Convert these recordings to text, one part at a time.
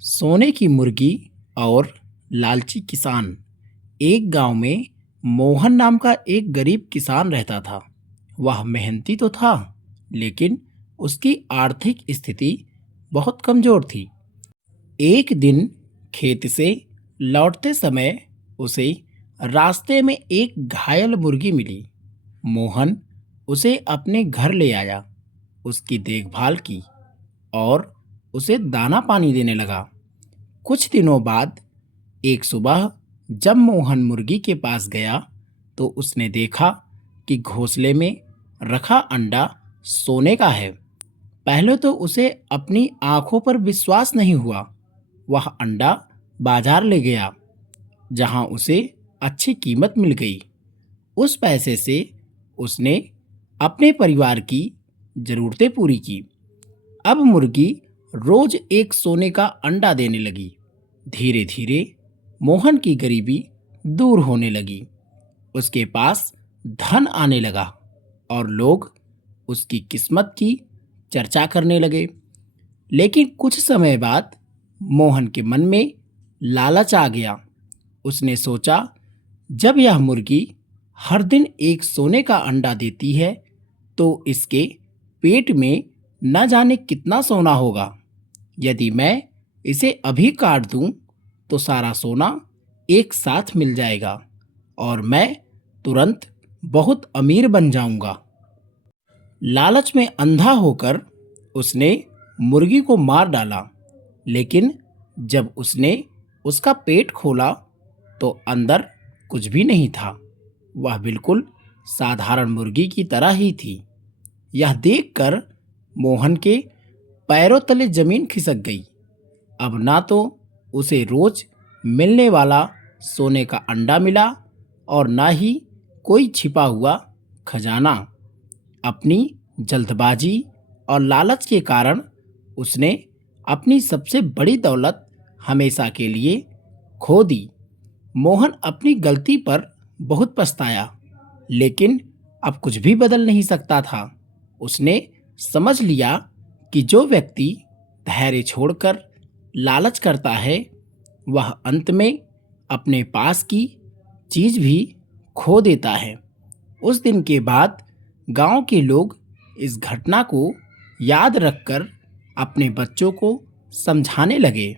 सोने की मुर्गी और लालची किसान। एक गांव में मोहन नाम का एक गरीब किसान रहता था। वह मेहनती तो था, लेकिन उसकी आर्थिक स्थिति बहुत कमजोर थी। एक दिन खेत से लौटते समय उसे रास्ते में एक घायल मुर्गी मिली। मोहन उसे अपने घर ले आया, उसकी देखभाल की और उसे दाना पानी देने लगा। कुछ दिनों बाद एक सुबह जब मोहन मुर्गी के पास गया तो उसने देखा कि घोंसले में रखा अंडा सोने का है। पहले तो उसे अपनी आंखों पर विश्वास नहीं हुआ। वह अंडा बाजार ले गया, जहां उसे अच्छी कीमत मिल गई। उस पैसे से उसने अपने परिवार की जरूरतें पूरी की। अब मुर्गी रोज एक सोने का अंडा देने लगी। धीरे धीरे मोहन की गरीबी दूर होने लगी। उसके पास धन आने लगा और लोग उसकी किस्मत की चर्चा करने लगे। लेकिन कुछ समय बाद मोहन के मन में लालच आ गया। उसने सोचा, जब यह मुर्गी हर दिन एक सोने का अंडा देती है तो इसके पेट में न जाने कितना सोना होगा। यदि मैं इसे अभी काट दूं तो सारा सोना एक साथ मिल जाएगा और मैं तुरंत बहुत अमीर बन जाऊंगा। लालच में अंधा होकर उसने मुर्गी को मार डाला। लेकिन जब उसने उसका पेट खोला तो अंदर कुछ भी नहीं था। वह बिल्कुल साधारण मुर्गी की तरह ही थी। यह देखकर मोहन के पैरों तले जमीन खिसक गई। अब ना तो उसे रोज मिलने वाला सोने का अंडा मिला और ना ही कोई छिपा हुआ खजाना। अपनी जल्दबाजी और लालच के कारण उसने अपनी सबसे बड़ी दौलत हमेशा के लिए खो दी। मोहन अपनी गलती पर बहुत पछताया, लेकिन अब कुछ भी बदल नहीं सकता था। उसने समझ लिया कि जो व्यक्ति धैर्य छोड़कर लालच करता है वह अंत में अपने पास की चीज भी खो देता है। उस दिन के बाद गांव के लोग इस घटना को याद रखकर अपने बच्चों को समझाने लगे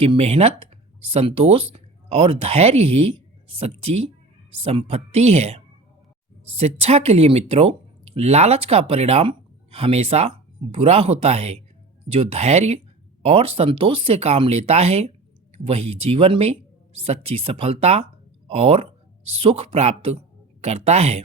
कि मेहनत, संतोष और धैर्य ही सच्ची संपत्ति है। शिक्षा के लिए मित्रों, लालच का परिणाम हमेशा बुरा होता है। जो धैर्य और संतोष से काम लेता है वही जीवन में सच्ची सफलता और सुख प्राप्त करता है।